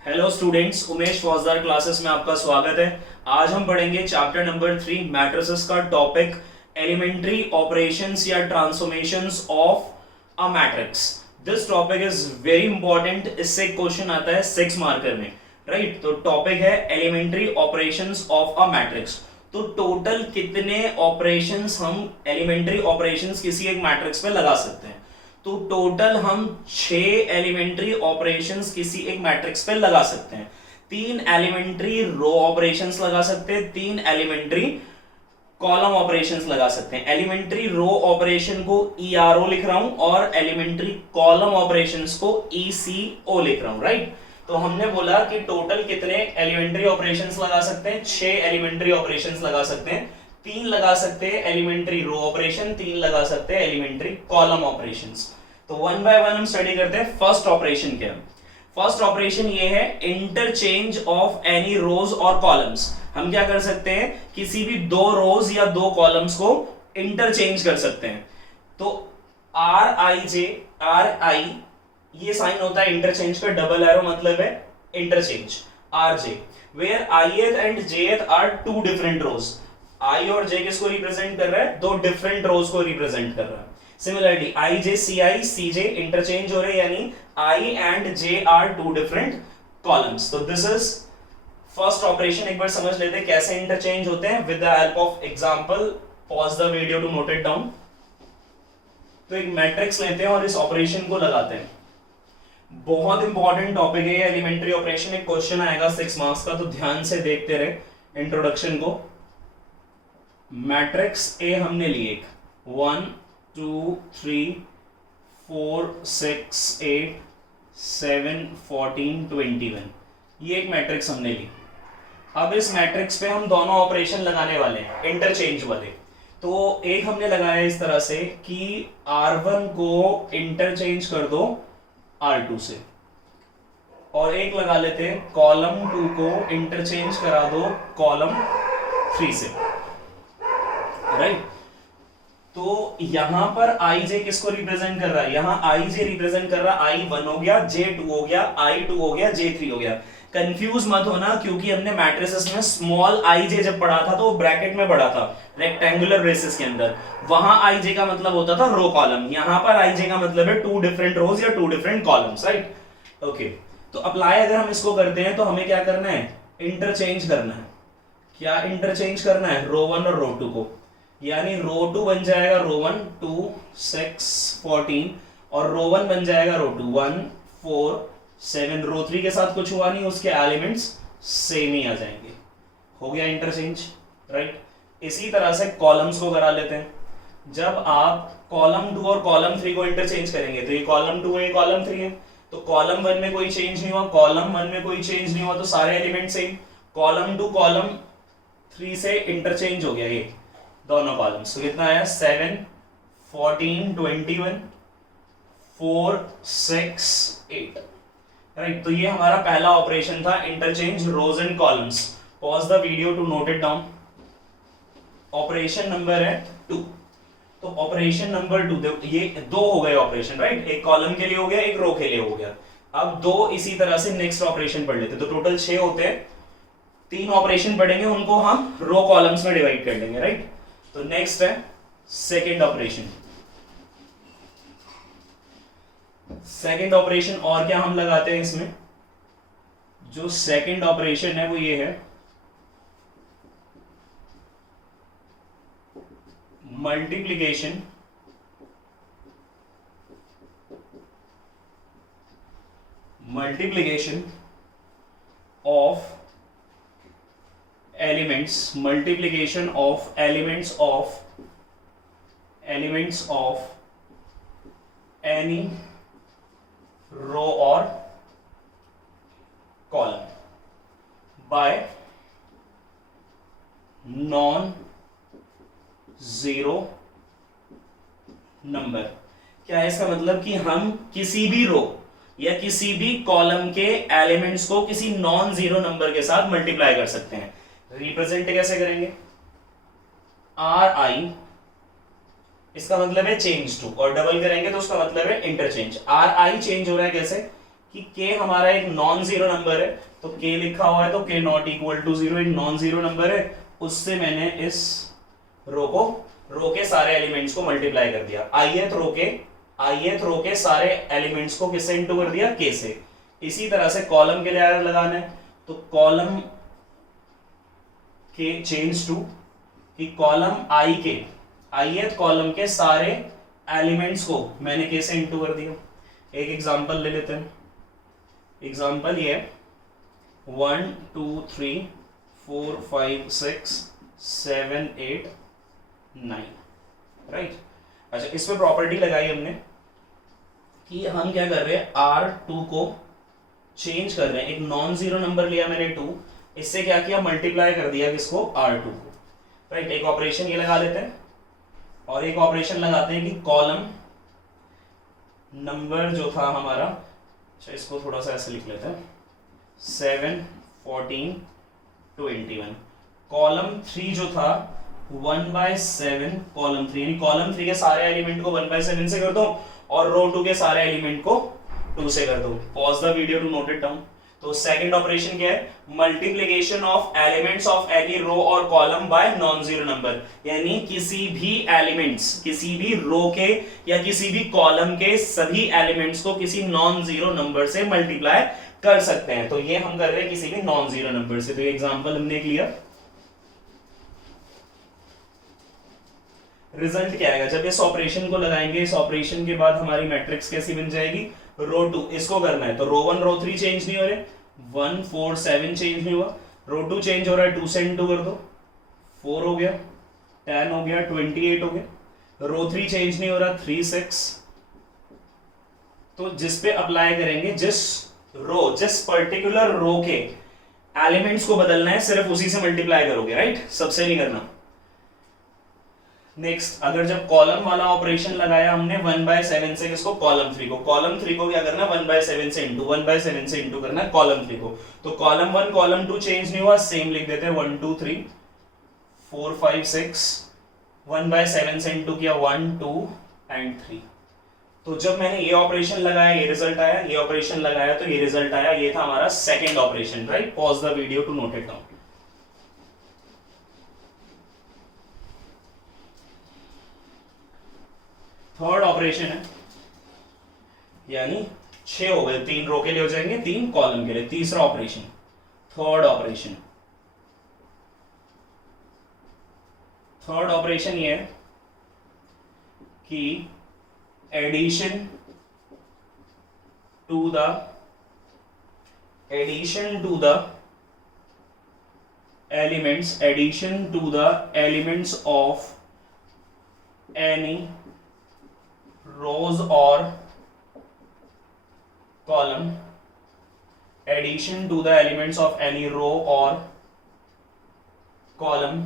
Hello students, Umesh फौजदार classes में आपका स्वागत है। आज हम पढ़ेंगे चैप्टर नंबर 3 मैट्रिसेस का टॉपिक एलिमेंट्री ऑपरेशंस या transformations of a matrix. This topic is very important. इससे क्वेश्चन आता है 6 मार्कर में, राइट। तो टॉपिक है elementary operations of a matrix. तो टोटल कितने ऑपरेशंस हम एलिमेंट्री ऑपरेशंस किसी एक मैट्रिक्स पे लगा सकते हैं। तो टोटल हम 6 एलिमेंट्री ऑपरेशंस किसी एक मैट्रिक्स पे लगा सकते हैं। 3 एलिमेंट्री रो ऑपरेशंस लगा सकते हैं, 3 एलिमेंट्री कॉलम ऑपरेशंस लगा सकते हैं। एलिमेंट्री रो ऑपरेशन को ईआरओ लिख रहा हूं और एलिमेंट्री कॉलम ऑपरेशंस को ईसीओ लिख रहा हूं, राइट। तो हमने बोला कि टोटल कितने एलिमेंट्री ऑपरेशंस लगा सकते हैं। 6 एलिमेंट्री ऑपरेशंस लगा सकते हैं। 3 लगा सकते हैं एलिमेंट्री रो ऑपरेशन, 3 लगा सकते हैं एलिमेंट्री कॉलम ऑपरेशंस। तो वन बाय वन हम स्टडी करते हैं। फर्स्ट ऑपरेशन क्या है? फर्स्ट ऑपरेशन ये है इंटरचेंज ऑफ एनी रोज और कॉलम्स। हम क्या कर सकते हैं? किसी भी दो रोज या दो कॉलम्स को इंटरचेंज कर सकते हैं। तो आर आई जे, आर आई ये साइन होता है इंटरचेंज का, डबल एरो मतलब है interchange. R J where I and J are two different rows. I और जे किसको रिप्रेजेंट कर रहा है? दो डिफरेंट रोज को रिप्रेजेंट कर रहा है। Similarly I J C J interchange हो रहे हैं, यानी I and J are two different columns. तो दिस इज फर्स्ट ऑपरेशन। एक बार समझ लेते हैं कैसे इंटरचेंज होते हैं with the help of example. Pause the video to note it down. तो एक मैट्रिक्स लेते हैं और इस ऑपरेशन को लगाते हैं। बहुत इंपॉर्टेंट टॉपिक है एलिमेंट्री ऑपरेशन। एक क्वेश्चन आएगा 6 मार्क्स का, तो ध्यान से देखते रहे इंट्रोडक्शन को। मैट्रिक्स ए हमने लिए 1 2 3 4 6 8 7 14 21, ये एक मैट्रिक्स हमने ली। अब इस मैट्रिक्स पे हम दोनों ऑपरेशन लगाने वाले हैं, इंटरचेंज वाले। तो एक हमने लगाया इस तरह से कि R1 को इंटरचेंज कर दो R2 से, और एक लगा लेते हैं कॉलम 2 को इंटरचेंज करा दो कॉलम 3 से, राइट। तो यहां पर आई जे किसको रिप्रेजेंट कर रहा है? यहां आई जे रिप्रेजेंट कर रहा है I1 हो गया, J2 हो गया, I2 हो गया, J3 हो गया। कंफ्यूज मत होना, क्योंकि हमने मैट्रिसेस में स्मॉल आई जे जब पढ़ा था तो वो ब्रैकेट में पढ़ा था, रेक्टेंगुलर ब्रेसेस के अंदर। वहां आई जे का मतलब होता था रो कॉलम, यहां पर आई जे का मतलब है टू डिफरेंट रोज या two different columns, right. Okay, तो अप्लाई अगर हम इसको करते हैं तो हमें क्या करना है? इंटरचेंज करना है। क्या इंटरचेंज करना है? रो 1 और रो 2 को, यानी रो 2 बन जाएगा रो 1 2 6 14, और रो 1 बन जाएगा रो 2 1 4 7। रो 3 के साथ कुछ हुआ नहीं, उसके एलिमेंट्स सेम ही आ जाएंगे। हो गया इंटरचेंज, राइट। इसी तरह से कॉलम्स को करा लेते हैं। जब आप कॉलम 2 और कॉलम 3 को इंटरचेंज करेंगे, तो ये कॉलम 2 है, ये कॉलम 3 है, तो कॉलम 1 में कोई चेंज नहीं हुआ, कॉलम 1 में कोई चेंज नहीं हुआ, तो सारे एलिमेंट सेम। कॉलम 2 कॉलम 3 से इंटरचेंज हो गया ये दोनों कॉलम्स। तो कितना आया? 7 14 21 4 6 8, राइट। तो ये हमारा पहला ऑपरेशन था, interchange rows and columns. Pause the video to note it down. Operation number है 2। तो ऑपरेशन नंबर 2, ये 2 हो गए ऑपरेशन, राइट। एक कॉलम के लिए हो गया, एक रो के लिए हो गया। अब 2 इसी तरह से नेक्स्ट ऑपरेशन पढ़ लेते, तो टोटल 6 होते हैं। 3 ऑपरेशन पढ़ेंगे, उनको हम रो कॉलम्स में डिवाइड कर लेंगे, राइट। तो नेक्स्ट है सेकेंड ऑपरेशन। सेकेंड ऑपरेशन और क्या हम लगाते हैं इसमें? जो सेकेंड ऑपरेशन है वो ये है multiplication of elements, multiplication of elements of any row or column by non zero number। क्या है इसका मतलब? कि हम किसी भी रो या किसी भी कॉलम के एलिमेंट्स को किसी नॉन जीरो नंबर के साथ मल्टीप्लाई कर सकते हैं। रिप्रेजेंट कैसे करेंगे? आर आई, इसका मतलब है चेंज टू, और डबल करेंगे तो उसका मतलब है इंटरचेंज। आर आई चेंज हो रहा है कैसे? कि k हमारा एक नॉन जीरो नंबर है, तो k लिखा हुआ है तो k not equal to zero, एक नॉन जीरो नंबर है, उससे मैंने इस रो के सारे एलिमेंट्स को मल्टीप्लाई कर दिया। ith रो के सारे एलिमेंट्स को किससे इंटू कर दिया, k से। इसी तरह से कॉलम के लिए अगर लगाना है तो कॉलम के चेंज टू कि कॉलम i के ith कॉलम के सारे एलिमेंट्स को मैंने k से इंटू कर दिया। एक एग्जांपल ले लेते हैं। एग्जांपल ये 1 2 3 4 5 6 7 8 9, राइट। अच्छा, इस पे प्रॉपर्टी लगाई हमने कि हम क्या कर रहे हैं, R2 को चेंज कर रहे हैं। एक नॉन जीरो नंबर लिया मैंने 2, इससे क्या किया, मल्टीप्लाई कर दिया किसको, R2 को, राइट। एक ऑपरेशन ये लगा लेते हैं और एक ऑपरेशन लगाते हैं कि कॉलम नंबर जो था हमारा, अच्छा इसको थोड़ा सा ऐसे लिख लेते हैं, 7 14 21। कॉलम 3 जो था 1/7 कॉलम 3, यानी कॉलम 3 के सारे एलिमेंट को 1/7 से कर दो और रो 2 के सारे एलिमेंट को 2 से कर दो। Pause the video to note it down. तो सेकंड ऑपरेशन क्या है, multiplication of elements of any row और column by non zero number, यानी किसी भी एलिमेंट्स, किसी भी रो के या किसी भी कॉलम के सभी एलिमेंट्स को किसी नॉन जीरो नंबर से मल्टीप्लाई कर सकते हैं। तो ये हम कर रहे हैं किसी भी नॉन जीरो नंबर से। तो ये एग्जांपल हमने लिया। रिजल्ट क्या आएगा जब इस ऑपरेशन को लगाएंगे, इस ऑपरेशन के बाद हमारी मैट्रिक्स कैसी बन जाएगी, रो 2 इसको करना है तो रो 1 रो 3 चेंज नहीं हो रहे, 1 4 7 चेंज नहीं हुआ, रो 2 चेंज हो रहा है, 2 से इंटू कर दो, 4 हो गया, 10 हो गया, 28 हो गया। रो 3 चेंज नहीं हो रहा, 3 6। तो जिस पे अप्लाई करेंगे, जिस पर्टिकुलर रो के एलिमेंट्स को बदलना है, सिर्फ उसी से मल्टीप्लाई करोगे, राइट, सबसे नहीं करना। नेक्स्ट, अगर जब कॉलम वाला ऑपरेशन लगाया हमने 1/7 से किसको, कॉलम 3 को, कॉलम 3 को क्या करना, 1/7 से इंटू, 1/7 से इंटू करना है कॉलम 3 को। तो कॉलम 1 कॉलम 2 चेंज नहीं हुआ, सेम लिख देते हैं, 1 2 3 4 5 6, 1/7 से इंटू किया 1 2 एंड 3। तो जब मैंने ये ऑपरेशन लगाया ये रिजल्ट आया, ये ऑपरेशन लगाया तो ये रिजल्ट आया। ये था हमारा second operation, right. Pause the video to note it down. Third operation है, यानी 6 हो गए, 3 रो के लिए हो जाएंगे, 3 कॉलम के लिए। तीसरा ऑपरेशन, थर्ड ऑपरेशन ये है कि addition to the elements of any rows or column, addition to the elements of any row or column,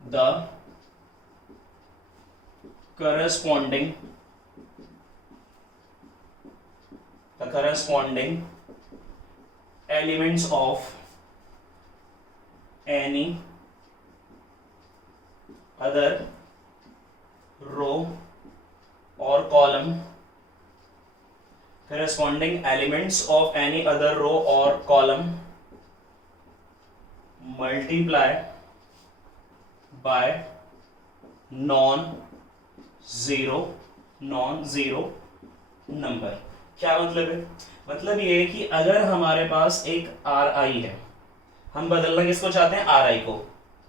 the corresponding elements of any other row or column, corresponding elements of any other row or column multiply by non zero number। क्या मतलब है, मतलब ये है कि अगर हमारे पास एक ri है, हम बदलना किसको चाहते हैं, ri को,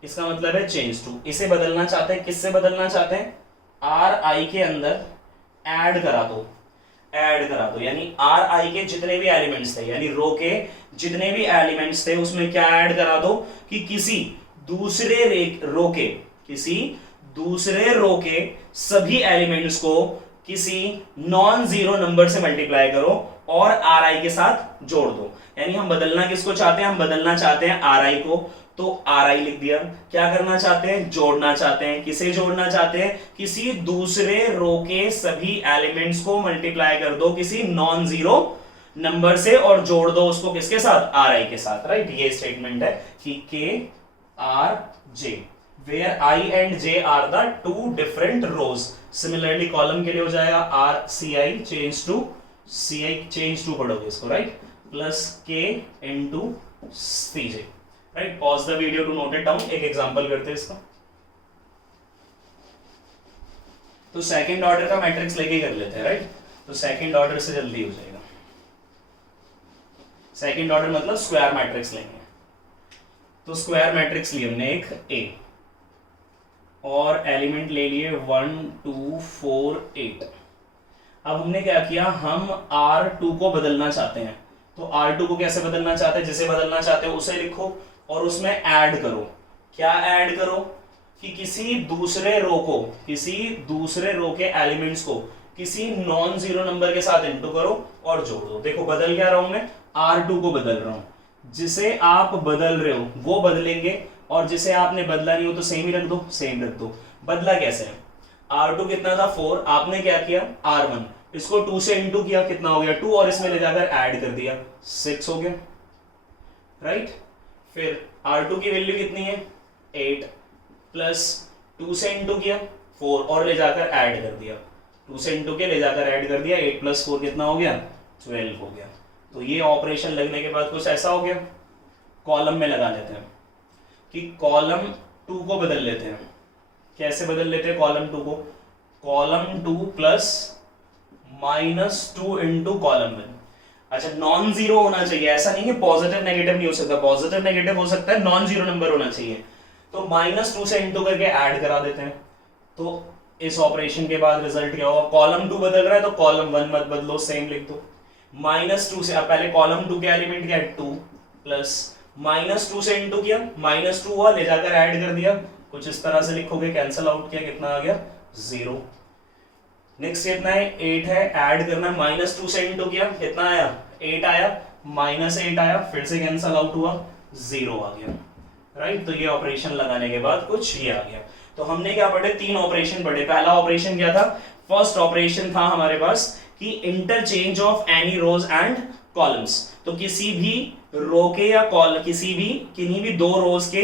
इसका मतलब है चेंज टू। इसे बदलना चाहते हैं, किससे बदलना चाहते हैं, ri के अंदर ऐड करा दो, यानी ri के जितने भी एलिमेंट्स थे, यानी रो के जितने भी एलिमेंट्स थे उसमें क्या ऐड करा दो कि किसी दूसरे रो के सभी एलिमेंट्स को किसी नॉन जीरो नंबर से मल्टीप्लाई करो और ri के साथ जोड़ दो। यानी हम बदलना किसको चाहते हैं, हम बदलना चाहते हैं ri को, तो ri लिख दिया। क्या करना चाहते हैं, जोड़ना चाहते हैं। किसे जोड़ना चाहते हैं, किसी दूसरे रो के सभी एलिमेंट्स को मल्टीप्लाई कर दो किसी नॉन जीरो नंबर से और जोड़ दो उसको किसके साथ, ri के साथ, राइट। ये स्टेटमेंट है कि k r j, where I and j are the two different rows। Similarly column के लिए हो जाएगा r c i change to C I change to पढ़ोगे इसको, right, plus k into C J, right. Pause the video to note it down. एक example करते हैं इसका। तो सेकंड ऑर्डर का मैट्रिक्स लेके कर लेते हैं, राइट। तो सेकंड ऑर्डर से जल्दी हो जाएगा। सेकंड ऑर्डर मतलब स्क्वायर मैट्रिक्स लेंगे। तो स्क्वायर मैट्रिक्स लिए हमने एक ए और एलिमेंट ले लिए 1 2 4 8। अब हमने क्या किया, हम R2 को बदलना चाहते हैं। तो R2 को कैसे बदलना चाहते हैं, जिसे बदलना चाहते हो उसे लिखो और उसमें ऐड करो। क्या ऐड करो कि किसी दूसरे रो के एलिमेंट्स को किसी नॉन जीरो नंबर के साथ इंटू करो और जोड़ दो। देखो बदल क्या रहा हूं मैं, R2 को बदल रहा हूं। जिसे आप बदल रहे हो वो बदलेंगे और जिसे आपने बदला नहीं हो तो सेम ही रख दो, सेम रख दो। बदला कैसे है, R2 कितना था 4, आपने क्या किया R1, इसको 2 से इंटू किया, कितना हो गया 2, और इसमें ले जाकर ऐड कर दिया 6 हो गया, राइट। फिर R2 की वैल्यू कितनी है 8, प्लस 2 से इंटू किया 4 और ले जाकर ऐड कर दिया, 2 से इंटू के ले जाकर ऐड कर दिया, 8 प्लस 4 कितना हो गया 12 हो गया। तो ये ऑपरेशन लगने के बाद कुछ ऐसा हो गया। कॉलम में लगा लेते हैं कि कॉलम 2 को बदल लेते हैं। कैसे बदल लेते हैं कॉलम 2 को, कॉलम 2 प्लस -2 इंटू कॉलम 1। अच्छा, नॉन जीरो होना चाहिए, ऐसा नहीं है पॉजिटिव नेगेटिव नहीं हो सकता, पॉजिटिव नेगेटिव हो सकता है, नॉन जीरो नंबर होना चाहिए। तो -2 से इंटू करके ऐड करा देते हैं। तो इस ऑपरेशन के बाद रिजल्ट क्या होगा, कॉलम 2 बदल रहा है तो कॉलम 1 मत बदलो, सेम लिख दो। -2 से, अब पहले कॉलम 2 के एलिमेंट क्या है 2, प्लस -2 से इंटू किया, -2 हुआ, ले जाकर ऐड कर दिया, कुछ इस तरह से लिखोगे, कैंसिल आउट किया, कितना आ गया 0। नेक्स्ट कितना है 8 है, ऐड करना है, -2 से इंटू किया, कितना आया 8 आया, -8 आया, फिर से कैंसिल आउट हुआ, 0 आ गया, राइट। तो ये ऑपरेशन लगाने के बाद कुछ ये आ गया। तो हमने क्या पढ़े, 3 ऑपरेशन पढ़े। पहला ऑपरेशन क्या था, फर्स्ट ऑपरेशन था हमारे पास कि interchange of any rows and columns. तो किसी भी रो के या किन्हीं भी 2 रोज के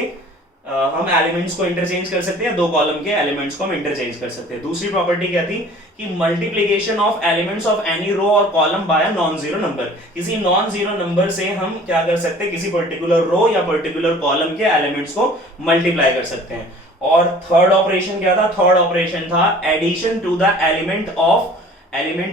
हम एलिमेंट्स को इंटरचेंज कर सकते हैं, 2 कॉलम के एलिमेंट्स को हम इंटरचेंज कर सकते हैं। दूसरी प्रॉपर्टी क्या थी कि multiplication of elements of any row और column by non zero number. किसी नॉन जीरो नंबर से हम क्या कर सकते हैं, किसी पर्टिकुलर रो या पर्टिकुलर कॉलम के एलिमेंट्स को मल्टीप्लाई कर सकते हैं। और थर्ड ऑपरेशन क्या था, थर्ड ऑपरेशन था addition to the element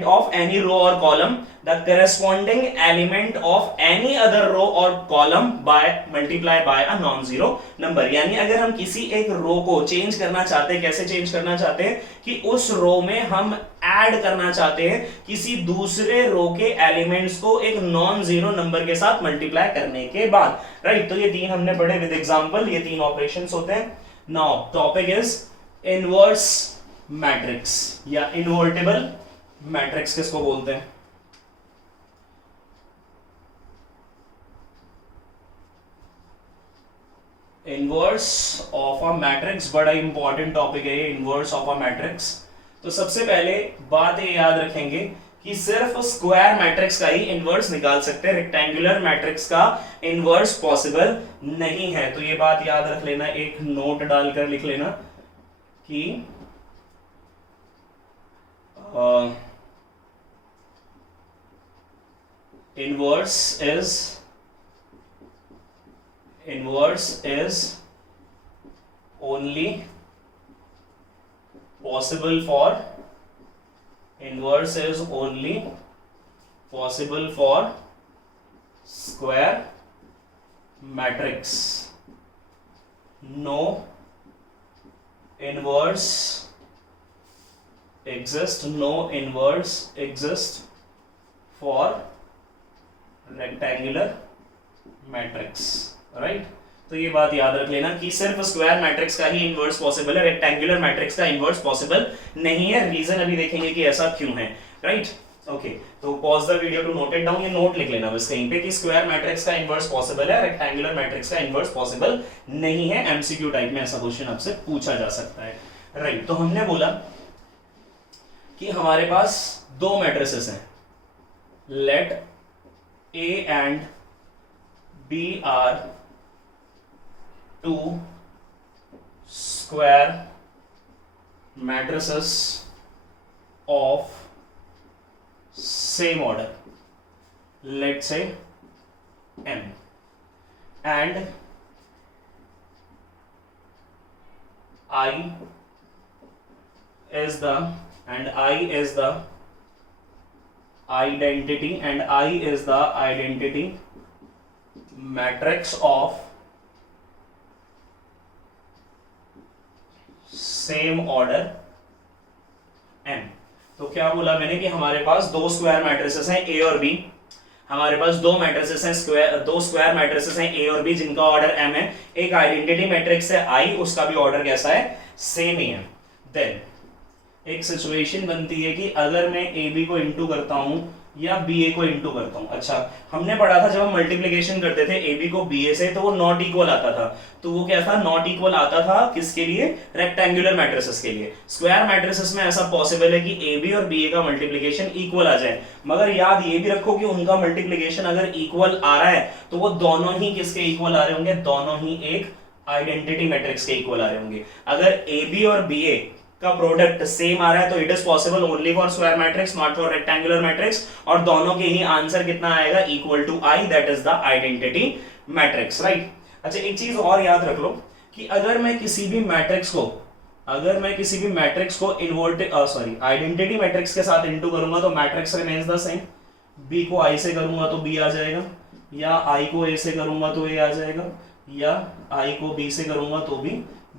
of any row और column the corresponding element of any other row और column by multiply by a non zero number. यानी अगर हम किसी एक रो को चेंज करना चाहते हैं, कैसे चेंज करना चाहते हैं कि उस रो में हम ऐड करना चाहते हैं किसी दूसरे रो के एलिमेंट्स को एक नॉन जीरो नंबर के साथ मल्टीप्लाई करने के बाद, राइट। तो ये 3 हमने पढ़े विद एग्जांपल, ये 3 ऑपरेशंस होते हैं। Now topic is inverse matrix या इनवर्टेबल मैट्रिक्स किसको बोलते हैं। इनवर्स ऑफ अ मैट्रिक्स बड़ा इंपॉर्टेंट टॉपिक है ये, इनवर्स ऑफ अ मैट्रिक्स। तो सबसे पहले बात ये याद रखेंगे कि सिर्फ स्क्वायर मैट्रिक्स का ही इनवर्स निकाल सकते हैं, रेक्टेंगुलर मैट्रिक्स का इनवर्स पॉसिबल नहीं है। तो ये बात याद रख लेना, एक नोट डालकर लिख लेना कि inverse is only possible for square matrix. No inverse exists for rectangular matrix, right. तो ये बात याद रख लेना कि सिर्फ स्क्वायर मैट्रिक्स का ही इनवर्स पॉसिबल है, रेक्टेंगुलर मैट्रिक्स का इनवर्स पॉसिबल नहीं है। रीजन अभी देखेंगे कि ऐसा क्यों है, राइट। ओके, तो pause the video to note it down, ये नोट लिख लेना बस कहीं पे कि स्क्वायर मैट्रिक्स का इनवर्स पॉसिबल है, रेक्टेंगुलर मैट्रिक्स का इनवर्स पॉसिबल नहीं है। एमसीक्यू टाइप में ऐसा क्वेश्चन आपसे पूछा जा सकता है, राइट। तो हमने बोला कि हमारे पास 2 मैट्रिसेस हैं, late A and B are 2 square matrices of same order, let's say M, and I is the identity, and I is the identity matrix of same order M। तो क्या बोला मैंने कि हमारे पास दो स्क्वायर मैट्रिसेस हैं A और B, हमारे पास दो मैट्रिसेस हैं दो स्क्वायर मैट्रिसेस हैं A और B जिनका ऑर्डर M है। एक आइडेंटिटी मैट्रिक्स है I, उसका भी ऑर्डर कैसा है, सेम ही है। देन एक सिचुएशन बनती है कि अगर मैं AB को इंटू करता हूं या BA को इंटू करता हूं। अच्छा, हमने पढ़ा था जब हम मल्टीप्लिकेशन करते थे AB को BA से तो वो नॉट इक्वल आता था। तो वो क्या था, नॉट इक्वल आता था किसके लिए, रेक्टेंगुलर मैट्रिसेस के लिए। स्क्वायर मैट्रिसेस में ऐसा पॉसिबल है कि AB और BA का मल्टीप्लिकेशन इक्वल आ जाए, मगर याद ये भी रखो कि उनका मल्टीप्लिकेशन अगर इक्वल आ रहा है तो वो दोनों ही किसके इक्वल आ रहे होंगे, दोनों ही एक आइडेंटिटी मैट्रिक्स के इक्वल आ रहे होंगे। अगर AB और BA का प्रोडक्ट सेम आ रहा है तो it is possible only for square matrix, not for rectangular matrix, और दोनों के ही आंसर कितना आएगा, equal to I, that is the identity matrix, right. अच्छा, एक चीज और याद रख लो कि अगर मैं किसी भी मैट्रिक्स को आइडेंटिटी मैट्रिक्स के साथ इंटू करूंगा तो matrix remains the same. B को I से करूंगा तो B आ जाएगा, या I को A से करूंगा तो A आ जाएगा, या I को B से करूंगा तो भी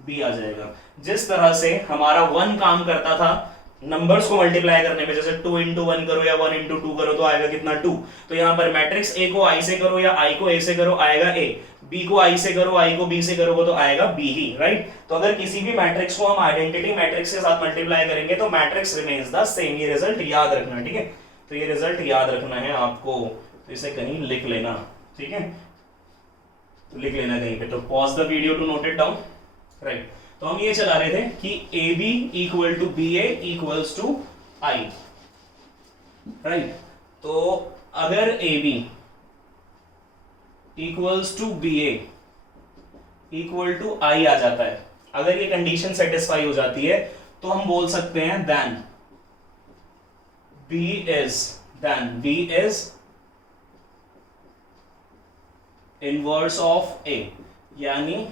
B आ जाएगा। जिस तरह से हमारा 1 काम करता था नंबर्स को मल्टीप्लाई करने में, जैसे 2 into 1 करो या 1 into 2 करो तो आएगा कितना, 2। तो यहाँ पर मैट्रिक्स A को I से करो या I को A से करो आएगा A, B को I से करो, I को B से करोगे तो आएगा B ही, राइट। तो अगर किसी भी मैट्रिक्स को हम आइडेंटिटी मैट्रिक्स के साथ मल्टीप्लाई करेंगे तो मैट्रिक्स रिमेन्स द सेम। ये रिजल्ट याद रखना है, ठीक है। तो ये रिजल्ट याद रखना है आपको, तो इसे कहीं लिख लेना, ठीक है, तो लिख लेना कहीं पे। तो pause the video to note it down, right. तो हम ये चला रहे थे कि AB equal to BA equals to I, right. तो अगर AB equals to BA equal to I आ जाता है, अगर ये कंडीशन सेटिस्फाई हो जाती है तो हम बोल सकते हैं then B is inverse of A, यानी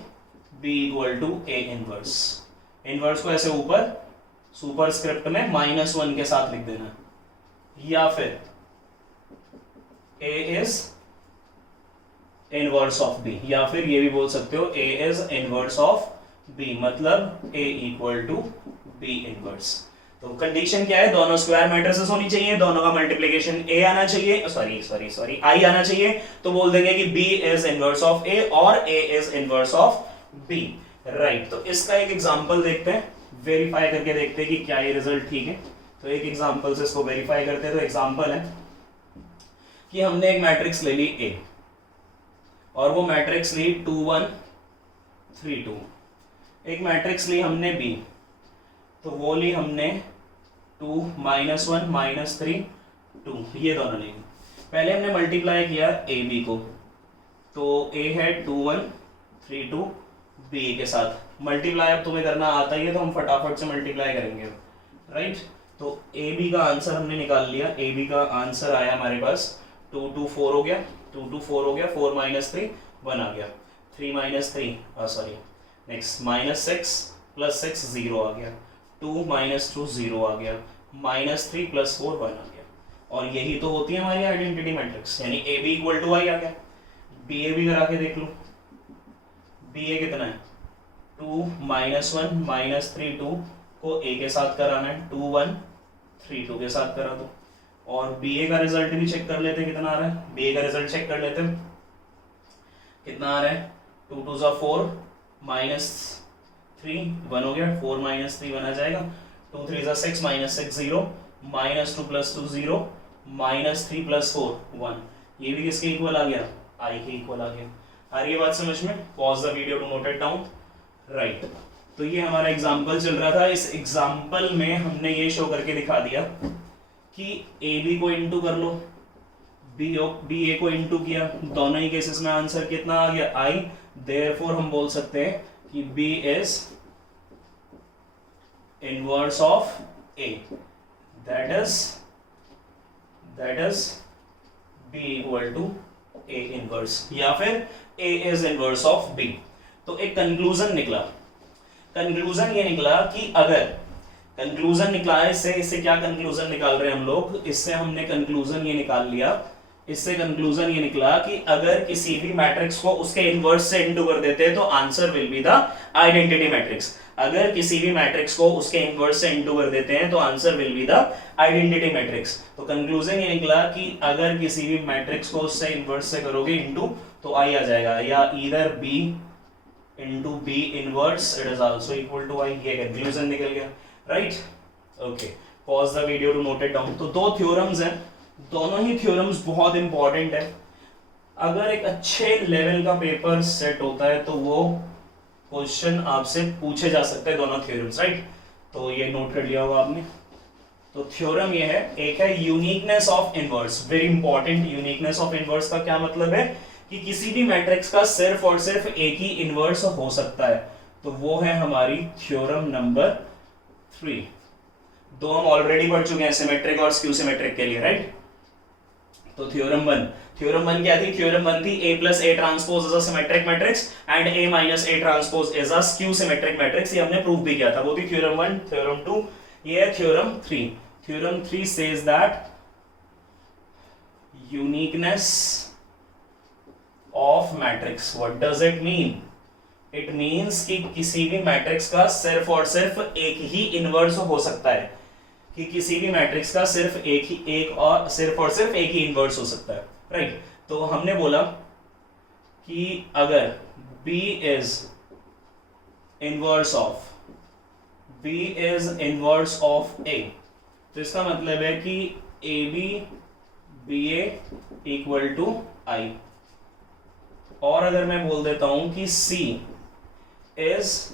B equal to A inverse. Inverse को ऐसे ऊपर सुपरस्क्रिप्ट में -1 के साथ लिख देना, या फिर A is inverse of B, या फिर ये भी बोल सकते हो A is inverse of B, मतलब A equal to B inverse. तो कंडीशन क्या है, दोनों स्क्वायर मैट्रिसेस होनी चाहिए, दोनों का मल्टीप्लिकेशन A आना चाहिए, सॉरी I आना चाहिए। तो बोल देंगे कि B is inverse of A और A is inverse of B, right. तो इसका एक एग्जांपल देखते हैं, वेरीफाई करके देखते हैं कि क्या ये रिजल्ट ठीक है। तो एक एग्जांपल से इसको वेरीफाई करते हैं। तो एग्जांपल है कि हमने एक मैट्रिक्स ले ली A और वो मैट्रिक्स ली 2 1 3 2। एक मैट्रिक्स ली हमने B, तो वो ली हमने 2 -1 -3 2, ये दोनों ली। पहले हमने मल्टीप्लाई किया AB को, तो A है 2 1 3 2 B के साथ। मल्टीप्लाई अब तुम्हें करना आता ही है तो हम फटाफट से मल्टीप्लाई करेंगे, राइट। तो AB का आंसर हमने निकाल लिया। AB का आंसर आया हमारे पास 2 2 4 हो गया, 2 2 4 हो गया, 4 -3 1 आ गया, 3 -3 नेक्स्ट -6 + 6 0 आ गया, 2 -2 0 आ गया, -3 + 4 1 आ गया। और यही तो होती है हमारी आइडेंटिटी मैट्रिक्स, यानी AB इक्वल टू I आ गया। BA भी करा के देख लो, BA कितना है 2 -1 -3 2 को A के साथ कराना है, 2 1 3 2 के साथ करा दो। और BA का रिजल्ट भी चेक कर लेते हैं कितना आ रहा है। BA का रिजल्ट चेक कर लेते हैं कितना आ रहा है, 2 2 4 -3 1 हो गया, 4 -3 1 आ जाएगा, 2 3 6 -6 0 -2 + 2 0 -3 + 4 1। ये भी किसके इक्वल आ गया, I के इक्वल आ गया। आ रही है बात समझ में? Pause the video to note it down, right. तो ये हमारा एग्जाम्पल चल रहा था। इस एग्जाम्पल में हमने ये शो करके दिखा दिया कि AB को इंटू कर लो, BA को इंटू किया, दोनों ही केसेस में आंसर कितना आ गया, I। देयरफॉर हम बोल सकते हैं कि B is inverse of A, that is that is B equal to A inverse, या फिर A is inverse of B। तो एक कंक्लूजन निकला, कंक्लूजन ये निकला कि अगर कंक्लूजन निकला है इससे क्या कंक्लूजन निकाल रहे हैं हम लोग, इससे हमने कंक्लूजन ये निकाल लिया, इससे कंक्लूजन ये निकला कि अगर किसी भी मैट्रिक्स को उसके इनवर्स से इनटू कर देते हैं तो answer will be the identity matrix. अगर किसी भी मैट्रिक्स को उसके इनवर्स से इनटू कर देते हैं तो answer will be the identity matrix. तो कंक्लूजन ये निकला कि अगर किसी भी मैट्रिक्स को उससे इनवर्स से करोगे इनटू तो आई आ जाएगा, या either B into B inverse it is also equal to I। ये कंक्लूजन निकल गया, right. Okay, pause the video to note it down. तो दो थ्योरम्स हैं, दोनों ही थ्योरम्स बहुत इंपॉर्टेंट है। अगर एक अच्छे लेवल का पेपर सेट होता है तो वो क्वेश्चन आपसे पूछे जा सकते हैं, दोनों थ्योरम्स, राइट। तो ये नोट कर लिया होगा आपने। तो थ्योरम ये है, एक है uniqueness of inverse, very important. Uniqueness of inverse का क्या मतलब है कि किसी भी मैट्रिक्स का सिर्फ और सिर्फ एक ही इनवर्स हो सकता है। तो वो है हमारी थ्योरम नंबर 3। दो हम ऑलरेडी पढ़ चुके हैं, सिमेट्रिक और स्क्यू सिमेट्रिक के लिए, राइट। तो थ्योरम 1 क्या थी? थ्योरम 1 थी A plus A transpose is a symmetric matrix and A minus A transpose is a skew symmetric matrix. ये हमने प्रूव भी किया था, वो थी थ्योरम 1। थ्योरम 2 ये है theorem 3। Theorem 3 says that uniqueness of matrix, what does it mean? It means कि किसी भी मैट्रिक्स का सिर्फ और सिर्फ एक ही इनवर्स हो सकता है, कि किसी भी मैट्रिक्स का सिर्फ एक और सिर्फ एक ही इनवर्स हो सकता है, राइट। तो हमने बोला कि अगर B is inverse of A, तो इसका मतलब है कि AB BA equal to I। और अगर मैं बोल देता हूं कि C is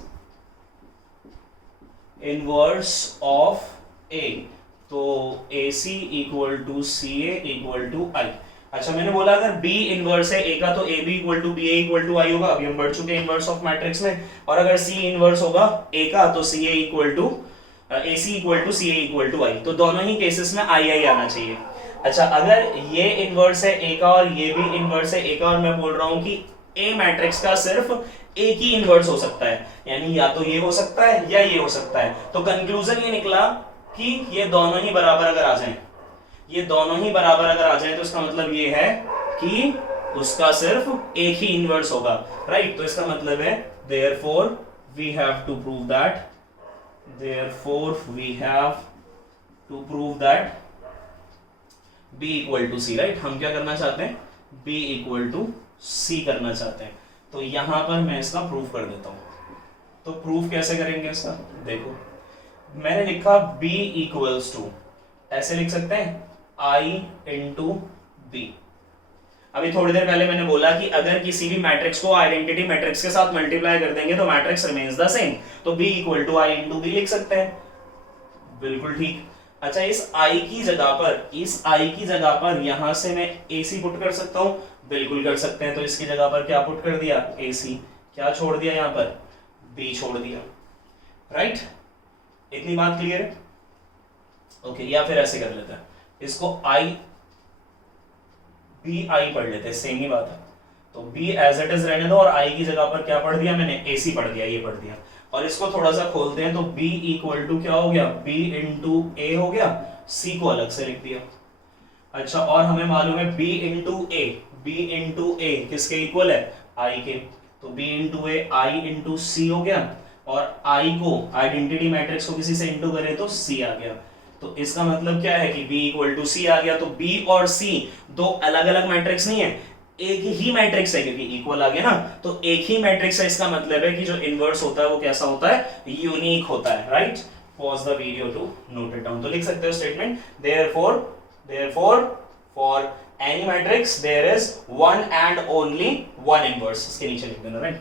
inverse of A, तो AC equal to CA equal to I। अच्छा, मैंने बोला अगर B इनवर्स है A का तो AB equal to BA equal to I होगा, अभी हम बढ़ चुके हैं इनवर्स ऑफ मैट्रिक्स में। और अगर C इनवर्स होगा A का तो CA equal to AC equal to CA equal to I। तो दोनों ही केसेस में I आना चाहिए। अच्छा, अगर ये इनवर्स है A का और ये भी इनवर्स है A का, और मैं बोल रहा हूं कि A मैट्रिक्स का सिर्फ एक ही इनवर्स हो सकता है, यानी या तो ये हो सकता है या ये हो सकता है। तो कंक्लूजन ये निकला कि ये दोनों ही बराबर अगर आ जाएं, तो इसका मतलब ये है कि उसका सिर्फ एक ही इनवर्स होगा, राइट। तो इसका मतलब है therefore we have to prove that B equal to C, right. हम क्या करना चाहते हैं? B equal to C करना चाहते हैं। तो यहां पर मैं इसका प्रूफ कर देता हूं। तो प्रूफ कैसे करेंगे इसका? देखो, मैंने लिखा B इक्वल्स टू, ऐसे लिख सकते हैं I इंटू B। अभी थोड़ी देर पहले मैंने बोला कि अगर किसी भी मैट्रिक्स को आइडेंटिटी मैट्रिक्स के साथ मल्टीप्लाई कर देंगे तो मैट्रिक्स रिमेन्स द सेम, तो B equal to I into B लिख सकते हैं, बिल्कुल ठीक। अच्छा, इस I की जगह पर यहां से मैं AC पुट कर सकता हूं, बिल्कुल कर सकते हैं। तो इसकी जगह पर क्या पुट कर दिया? AC। क्या छोड़ दिया यहां पर? B छोड़ दिया, राइट। इतनी बात क्लियर है? ओके, या फिर ऐसे कर लेते हैं, इसको BI पढ़ लेते हैं, सेम ही बात है। तो B एज इट इज रहने दो और I की जगह पर क्या पढ़ दिया मैंने? AC पढ़ दिया, ये पढ़ दिया। और इसको थोड़ा सा खोलते हैं तो B इक्वल टू क्या हो गया? B इंटू A हो गया, C को अलग से लिख दिया। अच्छा, और हमें मालूम है B इंटू A किसके इक्वल है? I के। तो B into A I into C हो गया, और I को आइडेंटिटी मैट्रिक्स को किसी से इंटू करें तो C आ गया। तो इसका मतलब क्या है कि B इक्वल टू C आ गया। तो B और C दो अलग अलग मैट्रिक्स नहीं है, एक ही मैट्रिक्स है, क्योंकि इक्वल आ गया ना, तो एक ही मैट्रिक्स है। इसका मतलब है कि जो इनवर्स होता है वो कैसा होता है? यूनिक होता है, right. Pause the video to note it down. तो लिख सकते हो statement, therefore for any matrix there is one and only one inverse। इसके नीचे लिख देना, राइट।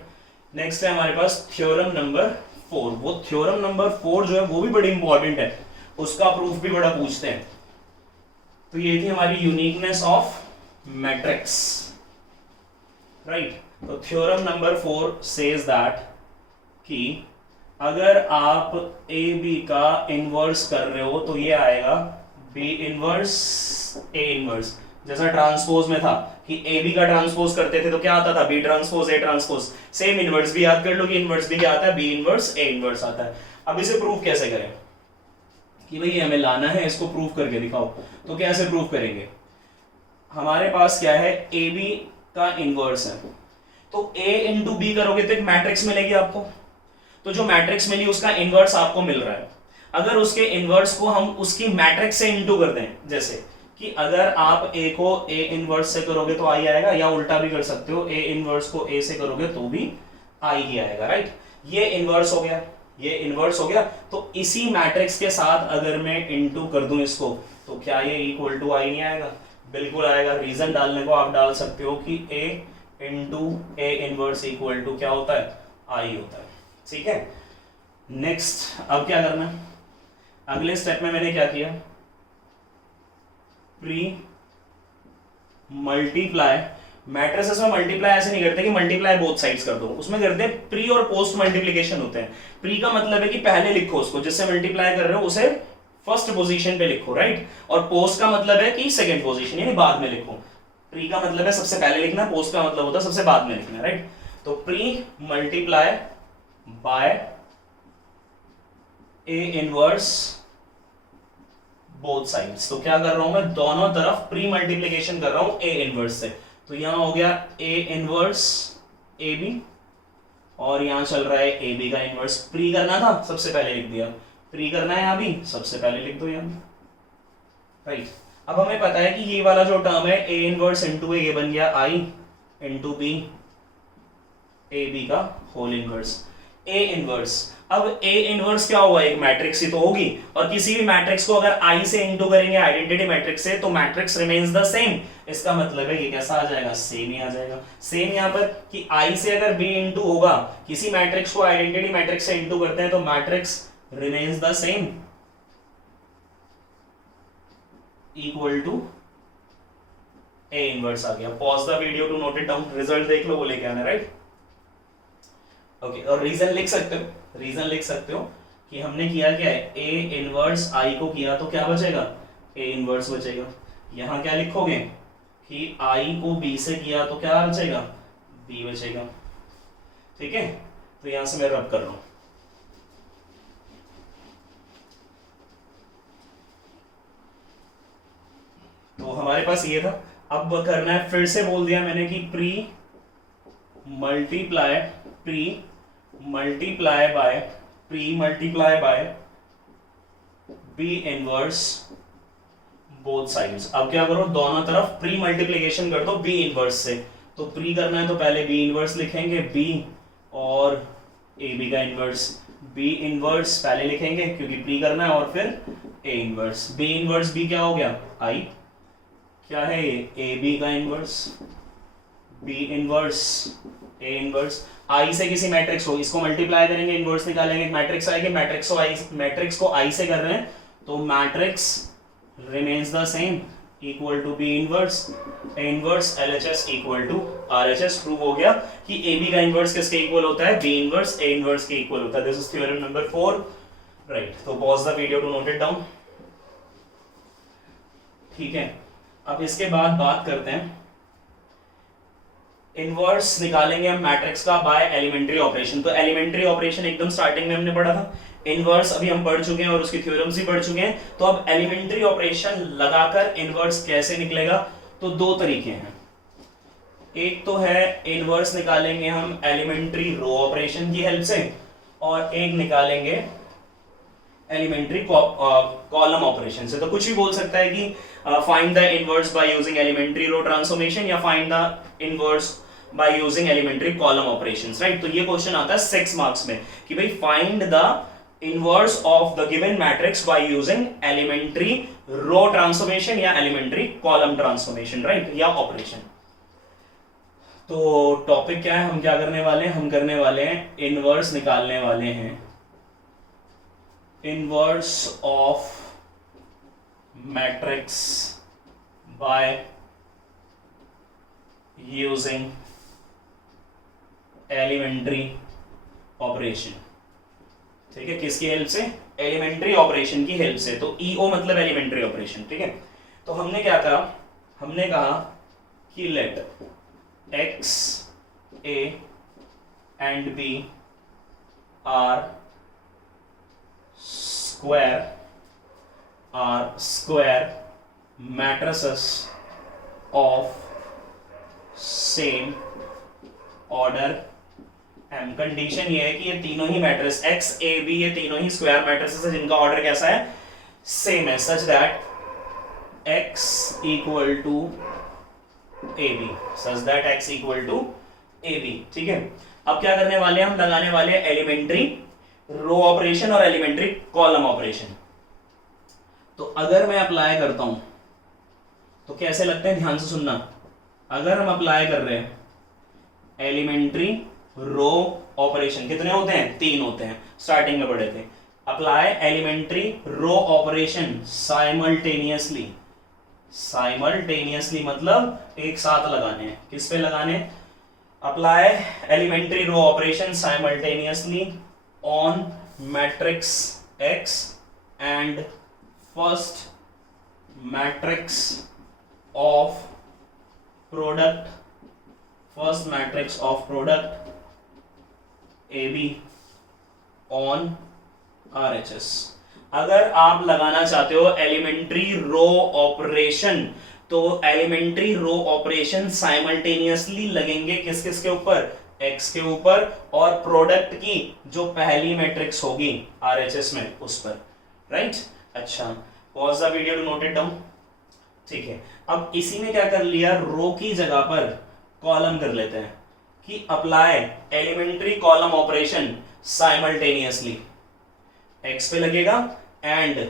नेक्स्ट है हमारे पास थ्योरम नंबर 4। वो थ्योरम नंबर 4 जो है वो भी बड़ी इंपॉर्टेंट है, उसका प्रूफ भी बड़ा पूछते हैं। तो ये थी हमारी यूनिकनेस ऑफ मैट्रिक्स, राइट। तो थ्योरम नंबर 4 सेज दैट कि अगर आप AB का इनवर्स कर रहे हो तो ये आएगा बी इनवर्स ए इनवर्स। जैसा ट्रांसपोज में था कि ए बी का ट्रांसपोज करते थे तो क्या आता था, B transpose A transpose. Same inverse भी याद कर लो कि इनवर्स भी क्या आता है, बी इनवर्स ए इनवर्स आता है। अब इसे प्रूव कैसे करें कि भाई हमें लाना है, इसको प्रूव करके दिखाओ। तो कैसे प्रूव करेंगे, हमारे पास क्या है, ए बी का इनवर्स है, तो ए इंटू बी करोगे तो एक मैट्रिक्स मिलेगी आपको। तो जो मैट्रिक्स मिली उसका इनवर्स आपको मिल रहा है। अगर उसके इनवर्स को हम उसकी मैट्रिक्स से इंटू कर दें, जैसे कि अगर आप ए को ए इनवर्स से करोगे तो आई आएगा, या उल्टा भी कर सकते हो, ए इनवर्स को ए से करोगे तो भी आई ही आएगा, राइट। ये इनवर्स हो गया, ये इनवर्स हो गया। तो इसी मैट्रिक्स के साथ अगर मैं इंटू कर दूं इसको, तो क्या ये इक्वल टू आई नहीं आएगा, बिल्कुल आएगा। रीजन डालने को आप डाल सकते हो कि A into A inverse equal to क्या होता है, आई होता है, ठीक है। नेक्स्ट अब क्या करना है, अगले स्टेप में मैंने क्या किया, प्री मल्टीप्लाई, मैट्रिसेस में मल्टीप्लाई ऐसे नहीं करते कि मल्टीप्लाई बोथ साइड्स कर दो, उसमें करते हैं प्री और पोस्ट मल्टीप्लिकेशन होते हैं। प्री का मतलब है कि पहले लिखो उसको, जिससे मल्टीप्लाई कर रहे हो उसे फर्स्ट पोजीशन पे लिखो, राइट। और पोस्ट का मतलब है कि सेकंड पोजीशन, यानी बाद में लिखो। प्री का मतलब है सबसे पहले लिखना, पोस्ट का मतलब होता है सबसे बाद में लिखना, राइट। तो pre multiply bye A inverse both sides. तो क्या कर रहा हूं मैं, दोनों तरफ प्री मल्टीप्लिकेशन कर रहा हूं ए इनवर्स से। तो यहां हो गया ए इनवर्स ए बी, और यहां चल रहा है ए बी का इनवर्स। प्री करना था सबसे पहले लिख दिया, प्री करना है यहां भी सबसे पहले लिख दो यहां, राइट। अब हमें पता है कि ये वाला जो टर्म है ए इनवर्स इंटू ए, ये बन गया आई इंटू बी ए बी का होल इनवर्स ए इनवर्स। अब ए इनवर्स क्या हुआ, एक मैट्रिक्स ही तो होगी, और किसी भी मैट्रिक्स को अगर आई से इंटू करेंगे आइडेंटिटी मैट्रिक्स से, तो मैट्रिक्स रिमेन्स द सेम। इसका मतलब है ये कैसा आ जाएगा, सेम ही आ जाएगा। सेम यहां पर कि आई से अगर बी इंटू होगा, किसी मैट्रिक्स को आइडेंटिटी मैट्रिक्स से इंटू करते हैं तो matrix remains the same, equal to A inverse आ गया। Pause the video to note it down, result देख लो, वो लेके आना, राइट। ओके, और रीजन लिख सकते हो, रीजन लिख सकते हो कि हमने किया क्या है, ए इनवर्स आई को किया तो क्या बचेगा, ए इनवर्स बचेगा। यहां क्या लिखोगे कि आई को बी से किया तो क्या बचेगा, बी बचेगा, ठीक है। तो यहां से मैं रब कर रहा हूं, तो हमारे पास ये था। अब करना है, फिर से बोल दिया मैंने कि pre multiply by B inverse both sides. अब क्या करो, दोनों तरफ प्री मल्टीप्लिकेशन कर दो बी इनवर्स से। तो प्री करना है तो पहले बी इनवर्स लिखेंगे, बी और ए बी का इनवर्स, बी इनवर्स पहले लिखेंगे क्योंकि प्री करना है, और फिर A inverse. B inverse B क्या हो गया, आई, क्या है ये, ए बी का inverse, B inverse A inverse. I से किसी मैट्रिक्स को, इसको मल्टीप्लाई करेंगे, इनवर्स निकालेंगे, मैट्रिक्स आएगी, मैट्रिक्स को आई से कर रहे हैं तो matrix remains the same, equal to B inverse A inverse LHS equal to RHS. Prove हो गया कि ए बी का इनवर्स किसके इक्वल होता है, बी इनवर्स ए इनवर्स के इक्वल होता है। This is theorem number 4, right. तो pause the video to note it down, ठीक है। अब इसके बाद बात करते हैं, इनवर्स निकालेंगे हम मैट्रिक्स का बाय एलिमेंट्री ऑपरेशन। तो एलिमेंट्री ऑपरेशन एकदम स्टार्टिंग में हमने पढ़ा था, इनवर्स अभी हम पढ़ चुके हैं और उसकी थ्योरम्स भी पढ़ चुके हैं। तो अब एलिमेंट्री ऑपरेशन लगाकर इनवर्स कैसे निकलेगा, तो दो तरीके हैं। एक तो है इनवर्स निकालेंगे हम एलिमेंट्री रो ऑपरेशन की हेल्प से, और एक निकालेंगे एलिमेंट्री कॉलम ऑपरेशन से। तो कुछ भी बोल सकता है कि find the inverse by using elementary row transformation, या find the inverse by using elementary column operations, right. तो ये क्वेश्चन आता है 6 मार्क्स में कि भाई find the inverse of the given matrix by using elementary row transformation या elementary column transformation, right, या ऑपरेशन। तो टॉपिक क्या है, हम क्या करने वाले हैं, हम करने वाले हैं इनवर्स निकालने वाले हैं, inverse of matrix by using elementary operation, ठीक है, किसकी हेल्प से? एलिमेंट्री ऑपरेशन की हेल्प से। तो ईओ मतलब एलिमेंट्री ऑपरेशन, ठीक है। तो हमने क्या कहा, हमने कहा कि let X A and B are square matrices of same order m। Condition ये है कि ये तीनों ही मैट्रिक्स x a b ये तीनों ही स्क्वायर मैट्रिसेस है जिनका ऑर्डर कैसा है? सेम है, such that x equal to A B, such that x equal to A B. ठीक है, अब क्या करने वाले हैं हम? लगाने वाले हैं एलिमेंट्री रो ऑपरेशन और एलिमेंट्री कॉलम ऑपरेशन। तो अगर मैं अप्लाई करता हूं तो कैसे लगते हैं, ध्यान से सुनना। अगर हम अप्लाई कर रहे हैं एलिमेंट्री रो ऑपरेशन, कितने होते हैं? 3 होते हैं, स्टार्टिंग में पढ़े थे। Apply elementary row operation simultaneously, simultaneously मतलब एक साथ लगाने हैं। किस पे लगाने? Apply elementary row operation simultaneously on matrix x and first matrix of product, first matrix of product AB on RHS। अगर आप लगाना चाहते हो एलिमेंट्री रो ऑपरेशन, तो एलिमेंट्री रो ऑपरेशन साइमल्टेनियसली लगेंगे किस किस के ऊपर? x के ऊपर और प्रोडक्ट की जो पहली मैट्रिक्स होगी RHS में उस पर, राइट? अच्छा, pause the video to note it down. ठीक है, अब इसी में क्या कर लिया, रो की जगह पर कॉलम कर लेते हैं कि apply elementary column operation simultaneously. x पे लगेगा एंड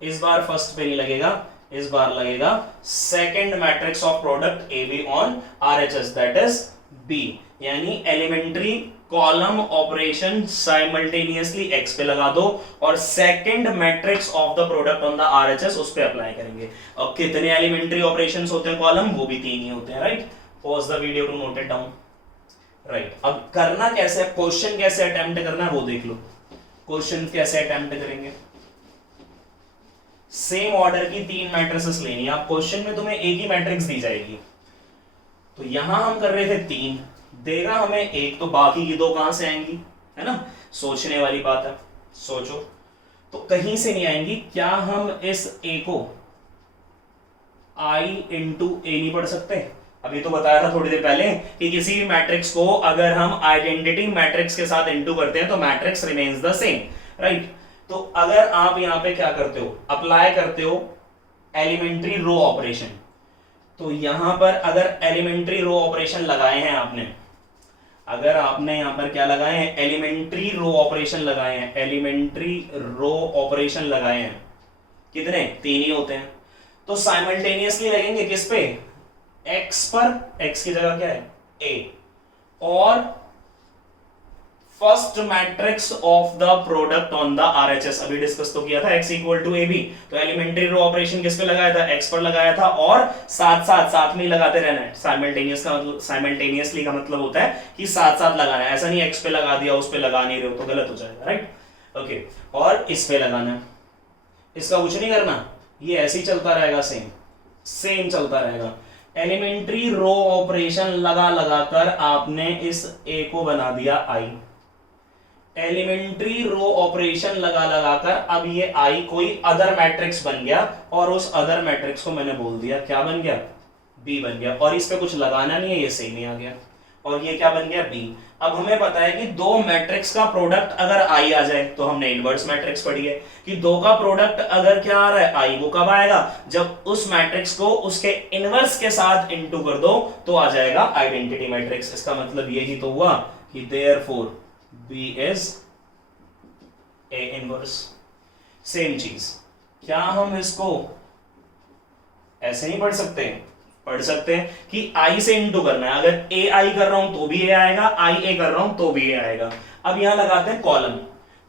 इस बार फर्स्ट पे नहीं लगेगा, इस बार लगेगा second matrix of product A B on RHS, that is B। यानी elementary column operation simultaneously x पे लगा दो और second matrix of the product on the RHS उस पे अप्लाई करेंगे। अब कितने एलिमेंट्री ऑपरेशंस होते हैं कॉलम? वो भी 3 ही होते हैं, right? Pause the video to note it down. Right, अब करना कैसे, क्वेश्चन कैसे अटेम्प्ट करना है वो देख लो। क्वेश्चन कैसे अटेम्प्ट करेंगे? सेम ऑर्डर की 3 मैट्रिसेस लेनी है। अब क्वेश्चन में तुम्हें एक ही मैट्रिक्स दी जाएगी, तो यहां हम कर रहे थे 3, देगा हमें 1, तो बाकी की 2 कहां से आएंगी? है ना, सोचने वाली बात है, सोचो। तो कहीं से नहीं आएंगी। क्या हम इस a को i इंटू ए नहीं पढ़ सकते? अभी तो बताया था थोड़ी देर पहले कि किसी भी मैट्रिक्स को अगर हम आइडेंटिटी मैट्रिक्स के साथ इंटू करते हैं तो matrix remains the same, right? तो अगर आप यहां पे क्या करते हो, अप्लाई करते हो एलिमेंट्री रो ऑपरेशन, तो यहां पर अगर एलिमेंट्री रो ऑपरेशन लगाए हैं आपने, अगर आपने यहां पर क्या लगाए हैं? एलिमेंट्री रो ऑपरेशन लगाए हैं, एलिमेंट्री रो ऑपरेशन लगाए हैं, कितने? 3 ही होते हैं। तो साइमल्टेनियसली लगेंगे किस पे? x पर, x की जगह क्या है? a, और first matrix of the product on the RHS। अभी डिस्कस तो किया था x equal to A B, तो एलिमेंट्री रो ऑपरेशन किस पे लगाया था? x पर लगाया था, और साथ में ही लगाते रहना है। साइमल्टेनियस का मतलब, साइमल्टेनियसली का मतलब होता है कि साथ साथ लगाना है, ऐसा नहीं x पे लगा दिया उस पे लगा नहीं रहे हो तो गलत हो जाएगा, राइट? ओके, और इस पे लगाना है, इसका कुछ नहीं करना, ये ऐसे ही चलता रहेगा, सेम चलता रहेगा। एलिमेंट्री रो ऑपरेशन लगा लगाकर आपने इस a को बना दिया i, एलिमेंट्री रो ऑपरेशन लगा लगाकर अब ये i कोई अदर मैट्रिक्स बन गया, और उस अदर मैट्रिक्स को मैंने बोल दिया क्या बन गया? b बन गया, और इस पे कुछ लगाना नहीं है, ये सेम ही आ गया, और ये क्या बन गया? b। अब हमें पता है कि 2 मैट्रिक्स का प्रोडक्ट अगर i आ जाए, तो हमने इनवर्स मैट्रिक्स पढ़ी है कि 2 का प्रोडक्ट अगर क्या आ रहा है? i, वो कब आएगा? जब उस मैट्रिक्स को उसके इनवर्स के साथ इनटू कर दो तो आ जाएगा आइडेंटिटी मैट्रिक्स। इसका मतलब यही तो हुआ कि therefore B is A inverse। Same चीज, क्या हम इसको ऐसे नहीं पढ़ सकते? पढ़ सकते हैं कि I से इंटू करना है। अगर A I कर रहा हूं तो भी A आएगा, I A कर रहा हूं तो भी A आएगा। अब यहां लगाते हैं कॉलम,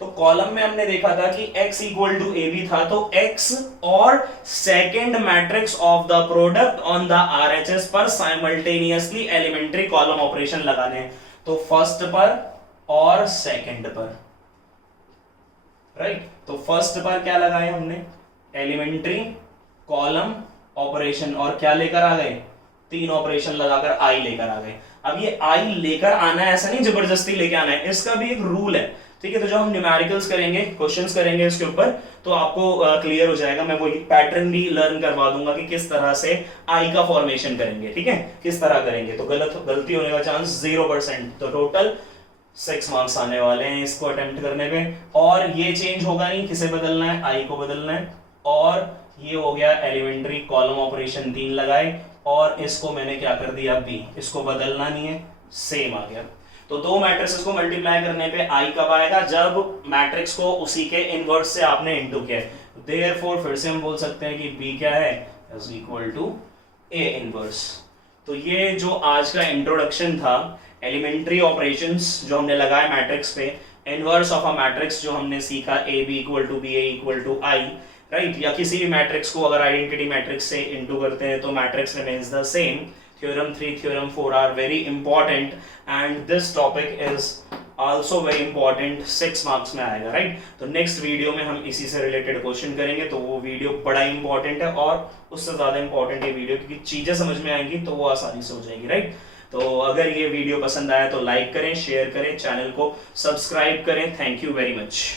तो कॉलम में हमने देखा था कि x equal to A B था, तो x और second matrix of the product on the RHS पर साइमल्टेनियसली एलिमेंट्री कॉलम ऑपरेशन लगाने हैं। तो फर्स्ट पर और सेकंड पर, राइट। तो फर्स्ट बार क्या लगाया हमने, एलिमेंट्री कॉलम ऑपरेशन, और क्या लेकर आ गए, 3 ऑपरेशन लगाकर आई लेकर आ गए। अब ये आई लेकर आना है, ऐसा नहीं जबरदस्ती लेके आना है, इसका भी एक रूल है, ठीक है। तो जो हम न्यूमेरिकल्स करेंगे, क्वेश्चंस करेंगे इसके ऊपर, तो आपको क्लियर हो जाएगा। मैं वही पैटर्न भी लर्न करवा दूंगा कि किस तरह से आई का फॉर्मेशन करेंगे, ठीक है, किस तरह करेंगे। तो गलती होने का चांस 0%। तो टोटल 6 मार्क्स आने वाले हैं इसको अटेम्प्ट करने पे। और ये चेंज होगा नहीं, किसे बदलना है, आई को बदलना है। और ये हो गया एलिमेंट्री कॉलम ऑपरेशन 3 लगाए, और इसको मैंने क्या कर दिया, बी, इसको बदलना नहीं है, सेम आ गया। तो 2 मैट्रिक्स को मल्टीप्लाई करने पे आई कब आएगा, जब मैट्रिक्स को उसी के इनवर्स से आपने इनटू किया है। देयरफॉर फिर से हम बोल सकते हैं कि बी क्या है, is equal to A inverse. तो ये जो आज का इंट्रोडक्शन था, एलिमेंट्री ऑपरेशंस जो हमने लगाए मैट्रिक्स पे, इनवर्स ऑफ अ मैट्रिक्स जो हमने सीखा, A B equal to B, A equal to I, right. या किसी भी मैट्रिक्स को अगर आइडेंटिटी मैट्रिक्स से इनटू करते हैं तो matrix remains the same. Theorem 3, Theorem 4 are very important and this topic is also very important, 6 marks में आएगा, राइट। तो नेक्स्ट वीडियो में हम इसी से रिलेटेड क्वेश्चन करेंगे, तो वो वीडियो बड़ा इंपॉर्टेंट है, और उससे ज्यादा इंपॉर्टेंट है वीडियो, क्योंकि चीजें समझ में आएंगी तो वो आसानी से हो जाएगी, राइट। तो अगर ये वीडियो पसंद आया तो लाइक करें, शेयर करें, चैनल को सब्सक्राइब करें। Thank you very much.